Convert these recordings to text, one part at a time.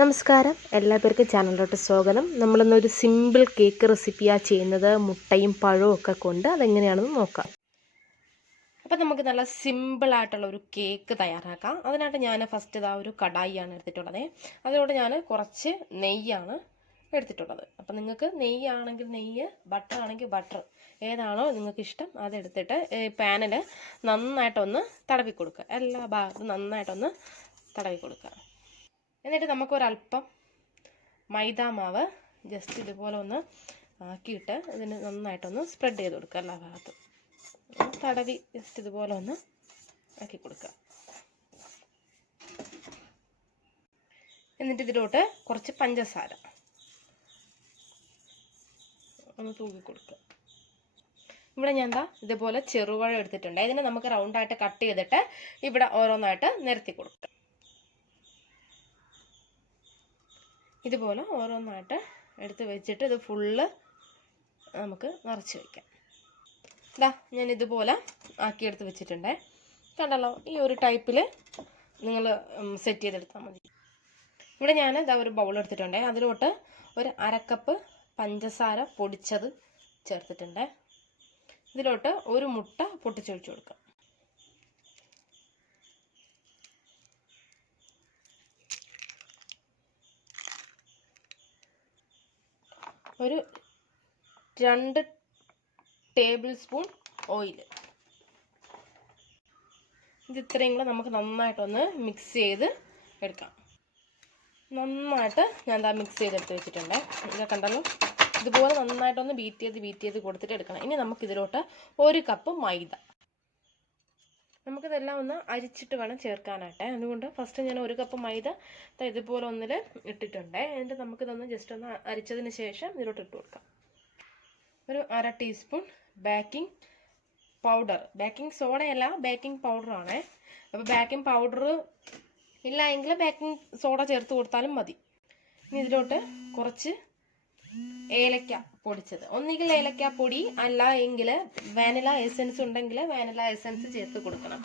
നമസ്കാരം, എല്ലാവർക്കും ചാനലിലോട്ട് സ്വാഗതം. നമ്മളിന്നൊരു സിമ്പിൾ കേക്ക് റെസിപ്പിയാണ് ചെയ്യുന്നത്. മുട്ടയും പഴവും ഒക്കെ കൊണ്ട് അതെങ്ങനെയാണെന്ന് നോക്കാം. അപ്പം നമുക്ക് നല്ല സിമ്പിളായിട്ടുള്ള ഒരു കേക്ക് തയ്യാറാക്കാം. അതിനായിട്ട് ഞാൻ ഫസ്റ്റ് ഇതാ ഒരു കടായിയാണ് എടുത്തിട്ടുള്ളത്. അതിനോട് ഞാൻ കുറച്ച് നെയ്യാണ് എടുത്തിട്ടുള്ളത്. അപ്പം നിങ്ങൾക്ക് നെയ്യാണെങ്കിൽ നെയ്യ്, ബട്ടർ ആണെങ്കിൽ ബട്ടർ, ഏതാണോ നിങ്ങൾക്ക് ഇഷ്ടം അതെടുത്തിട്ട് പാനിൽ നന്നായിട്ടൊന്ന് തടവി കൊടുക്കുക. എല്ലാ ഭാഗത്തും നന്നായിട്ടൊന്ന് തടവി കൊടുക്കുക. എന്നിട്ട് നമുക്കൊരല്പം മൈദ മാവ് ജസ്റ്റ് ഇതുപോലെ ഒന്ന് ആക്കിയിട്ട് ഇതിന് നന്നായിട്ടൊന്ന് സ്പ്രെഡ് ചെയ്ത് കൊടുക്കുക. എല്ലാ ഭാഗത്തും തടവി ജസ്റ്റ് ഇതുപോലെ ഒന്ന് ആക്കി കൊടുക്കുക. എന്നിട്ട് ഇതിലോട്ട് കുറച്ച് പഞ്ചസാര ഒന്ന് തൂക്കി കൊടുക്കുക. ഇവിടെ ഞാൻ എന്താ ഇതുപോലെ ചെറുപഴം എടുത്തിട്ടുണ്ട്. ഇതിനെ നമുക്ക് റൗണ്ടായിട്ട് കട്ട് ചെയ്തിട്ട് ഇവിടെ ഓരോന്നായിട്ട് നിരത്തി കൊടുക്കുക. ഇതുപോലെ ഓരോന്നായിട്ട് എടുത്ത് വെച്ചിട്ട് ഇത് ഫുള്ള് നമുക്ക് നിറച്ച് വയ്ക്കാം. ഇതാ ഞാൻ ഇതുപോലെ ആക്കിയെടുത്ത് വെച്ചിട്ടുണ്ട്. കണ്ടല്ലോ, ഈ ഒരു ടൈപ്പിൽ നിങ്ങൾ സെറ്റ് ചെയ്തെടുത്താൽ മതി. ഇവിടെ ഞാൻ ഇതാ ഒരു ബൗൾ എടുത്തിട്ടുണ്ട്. അതിലോട്ട് ഒരു അരക്കപ്പ് പഞ്ചസാര പൊടിച്ചത് ചേർത്തിട്ടുണ്ട്. ഇതിലോട്ട് ഒരു മുട്ട പൊട്ടിച്ചൊഴിച്ച് കൊടുക്കാം. ഒരു 2 ടേബിൾ സ്പൂൺ ഓയിൽ. ഇത് ഇത്രയും കൂടെ നമുക്ക് നന്നായിട്ടൊന്ന് മിക്സ് ചെയ്ത് എടുക്കാം. നന്നായിട്ട് ഞാൻ എന്താ മിക്സ് ചെയ്തെടുത്ത് വെച്ചിട്ടുണ്ട്. ഇത് കണ്ടല്ലോ, ഇതുപോലെ നന്നായിട്ടൊന്ന് ബീറ്റ് ചെയ്ത് കൊടുത്തിട്ട് എടുക്കണം. ഇനി നമുക്കിതിലോട്ട് 1 കപ്പ് മൈദ, നമുക്കിതെല്ലാം ഒന്ന് അരിച്ചിട്ട് വേണം ചേർക്കാനായിട്ട്. അതുകൊണ്ട് ഫസ്റ്റ് ഞാൻ 1 കപ്പ് മൈദ ഇതുപോലെ ഒന്നിൽ ഇട്ടിട്ടുണ്ട്. എന്നിട്ട് നമുക്കിതൊന്ന് ജസ്റ്റ് ഒന്ന് അരിച്ചതിന് ശേഷം ഇതിലോട്ട് ഇട്ട് കൊടുക്കാം. ഒരു 1/2 ടീസ്പൂൺ ബേക്കിംഗ് പൗഡർ, ബേക്കിംഗ് സോഡയല്ല, ബേക്കിംഗ് പൗഡറാണ്. അപ്പോൾ ബേക്കിംഗ് പൗഡർ ഇല്ല എങ്കിൽ ബേക്കിംഗ് സോഡ ചേർത്ത് കൊടുത്താലും മതി. ഇനി ഇതിലോട്ട് കുറച്ച് ഏലക്ക പൊടിച്ചത്, ഒന്നുകിൽ ഏലക്ക പൊടി അല്ല എങ്കിൽ വാനില എസൻസ് ഉണ്ടെങ്കിൽ വാനില എസൻസ് ചേർത്ത് കൊടുക്കണം.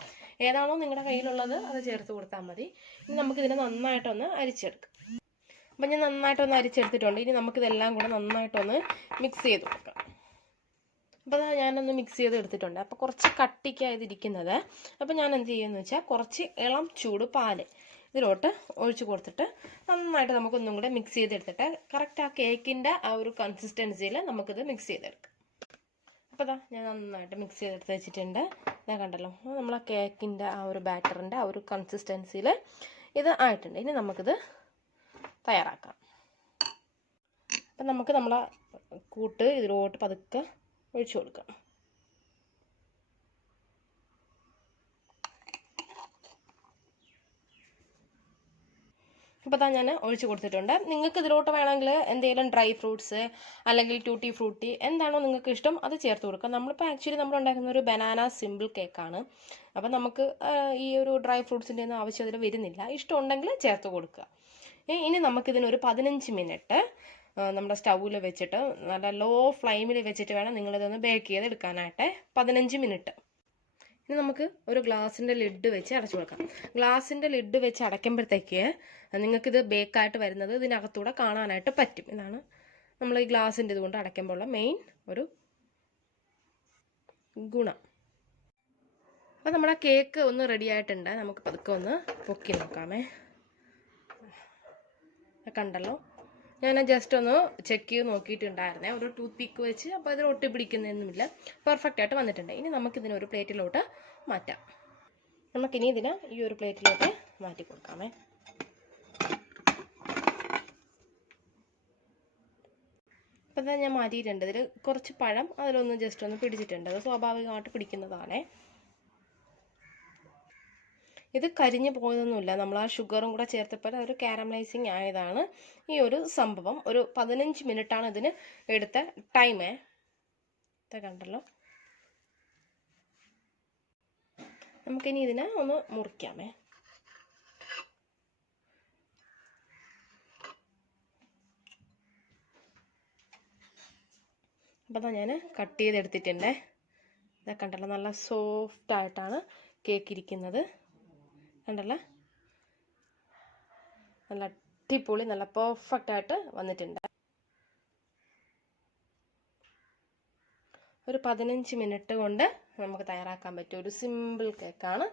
ഏതാണോ നിങ്ങളുടെ കയ്യിലുള്ളത് അത് ചേർത്ത് കൊടുത്താൽ മതി. ഇനി നമുക്കിതിനെ നന്നായിട്ടൊന്ന് അരിച്ചെടുക്കാം. അപ്പം ഞാൻ നന്നായിട്ടൊന്ന് അരിച്ചെടുത്തിട്ടുണ്ട്. ഇനി നമുക്കിതെല്ലാം കൂടെ നന്നായിട്ടൊന്ന് മിക്സ് ചെയ്ത് കൊടുക്കാം. അപ്പോൾ ഞാനൊന്ന് മിക്സ് ചെയ്ത് എടുത്തിട്ടുണ്ട്. അപ്പോൾ കുറച്ച് കട്ടിക്കായതിരിക്കുന്നത്. അപ്പോൾ ഞാൻ എന്ത് ചെയ്യുമെന്ന് വെച്ചാൽ കുറച്ച് ഇളം ചൂട് പാല് ഇതിലോട്ട് ഒഴിച്ച് കൊടുത്തിട്ട് നന്നായിട്ട് നമുക്കൊന്നും കൂടെ മിക്സ് ചെയ്തെടുത്തിട്ട് കറക്റ്റ് ആ കേക്കിൻ്റെ ആ ഒരു കൺസിസ്റ്റൻസിയിൽ നമുക്കിത് മിക്സ് ചെയ്തെടുക്കാം. അപ്പോൾ ഇതാ ഞാൻ നന്നായിട്ട് മിക്സ് ചെയ്തെടുത്ത് വെച്ചിട്ടുണ്ട്. ഞാൻ കണ്ടല്ലോ, നമ്മൾ ആ കേക്കിൻ്റെ ആ ഒരു ബാറ്ററിൻ്റെ ആ ഒരു കൺസിസ്റ്റൻസിയിൽ ഇത് ആയിട്ടുണ്ട്. ഇനി നമുക്കിത് തയ്യാറാക്കാം. അപ്പം നമുക്ക് നമ്മളെ കൂട്ട് ഇതിലോട്ട് പതുക്കെ ഒഴിച്ചു കൊടുക്കാം. ഇപ്പോൾ ഞാൻ ഒഴിച്ച് കൊടുത്തിട്ടുണ്ട്. നിങ്ങൾക്ക് ഇതിലോട്ട് വേണമെങ്കിൽ എന്തെങ്കിലും ഡ്രൈ ഫ്രൂട്ട്സ് അല്ലെങ്കിൽ ട്യൂട്ടി ഫ്രൂട്ടി എന്താണോ നിങ്ങൾക്ക് ഇഷ്ടം അത് ചേർത്ത് കൊടുക്കുക. നമ്മളിപ്പോൾ ആക്ച്വലി നമ്മൾ ഉണ്ടാക്കുന്ന ഒരു ബനാന സിമ്പിൾ കേക്കാണ്. അപ്പം നമുക്ക് ഈ ഒരു ഡ്രൈ ഫ്രൂട്ട്സിൻ്റെ ഒന്നും ആവശ്യം അതിൽ വരുന്നില്ല. ഇഷ്ടമുണ്ടെങ്കിൽ ചേർത്ത് കൊടുക്കുക. ഇനി നമുക്കിതിനൊരു 15 മിനിറ്റ് നമ്മുടെ സ്റ്റൗവിൽ വെച്ചിട്ട് നല്ല ലോ ഫ്ലെയിമിൽ വെച്ചിട്ട് വേണം നിങ്ങളിതൊന്ന് ബേക്ക് ചെയ്തെടുക്കാനായിട്ട്. 15 മിനിറ്റ്. ഇനി നമുക്ക് ഒരു ഗ്ലാസിൻ്റെ ലിഡ് വെച്ച് അടച്ചു കൊടുക്കാം. ഗ്ലാസിൻ്റെ ലിഡ് വെച്ച് അടയ്ക്കുമ്പോഴത്തേക്ക് നിങ്ങൾക്കിത് ബേക്കായിട്ട് വരുന്നത് ഇതിനകത്തൂടെ കാണാനായിട്ട് പറ്റും. ഇതാണ് നമ്മൾ ഈ ഗ്ലാസിൻ്റെ ഇതുകൊണ്ട് അടയ്ക്കുമ്പോഴുള്ള മെയിൻ ഒരു ഗുണം. അപ്പോൾ നമ്മുടെ കേക്ക് ഒന്ന് റെഡി ആയിട്ടുണ്ട്. നമുക്ക് പതുക്കെ ഒന്ന് പൊക്കി നോക്കാമേ. കണ്ടല്ലോ, ഞാൻ ജസ്റ്റ് ഒന്ന് ചെക്ക് ചെയ്ത് നോക്കിയിട്ടുണ്ടായിരുന്നേ ഒരു ടൂത്ത് പിക്ക് വെച്ച്. അപ്പോൾ ഇതിൽ ഒട്ടി പിടിക്കുന്നൊന്നുമില്ല, പെർഫെക്റ്റ് ആയിട്ട് വന്നിട്ടുണ്ട്. ഇനി നമുക്കിതിനൊരു പ്ലേറ്റിലോട്ട് മാറ്റാം. നമുക്കിനി ഇതിന് ഈ ഒരു പ്ലേറ്റിലോട്ട് മാറ്റി കൊടുക്കാമേ. അപ്പം തന്നെ ഞാൻ മാറ്റിയിട്ടുണ്ട്. ഇതിൽ കുറച്ച് പഴം അതിലൊന്ന് ജസ്റ്റ് ഒന്ന് പിടിച്ചിട്ടുണ്ട്. അത് സ്വാഭാവികമായിട്ട് പിടിക്കുന്നതാണേ. ഇത് കരിഞ്ഞു പോയതൊന്നുമില്ല, നമ്മൾ ആ ഷുഗറും കൂടെ ചേർത്തപ്പോൾ ഒരു കാരമലൈസിങ് ആയതാണ് ഈ ഒരു സംഭവം. ഒരു 15 മിനിറ്റാണ് ഇതിന് എടുത്ത ടൈമേ. കണ്ടല്ലോ, നമുക്കിനി ഇതിനെ ഒന്ന് മുറിക്കാമേ. അപ്പോൾ ഞാൻ കട്ട് ചെയ്തെടുത്തിട്ടുണ്ട്. ഇതാ കണ്ടല്ലോ, നല്ല സോഫ്റ്റ് ആയിട്ടാണ് കേക്ക് ഇരിക്കുന്നത്. കണ്ടല്ലോ, നല്ല അടിപൊളി നല്ല പെർഫെക്റ്റ് ആയിട്ട് വന്നിട്ടുണ്ട്. ഒരു 15 മിനിറ്റ് കൊണ്ട് നമുക്ക് തയ്യാറാക്കാൻ പറ്റിയ ഒരു സിമ്പിൾ കേക്കാണ്.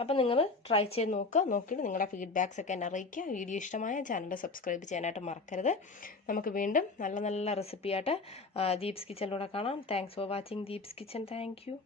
അപ്പം നിങ്ങൾ ട്രൈ ചെയ്ത് നോക്കുക. നോക്കിയിട്ട് നിങ്ങളുടെ ഫീഡ്ബാക്സ് ഒക്കെ എന്നെ അറിയിക്കുക. വീഡിയോ ഇഷ്ടമായ ചാനൽ സബ്സ്ക്രൈബ് ചെയ്യാനായിട്ട് മറക്കരുത്. നമുക്ക് വീണ്ടും നല്ല നല്ല റെസിപ്പിയായിട്ട് ദീപ്സ് കിച്ചണിലൂടെ കാണാം. Thanks for watching Deep's kitchen. Thank you.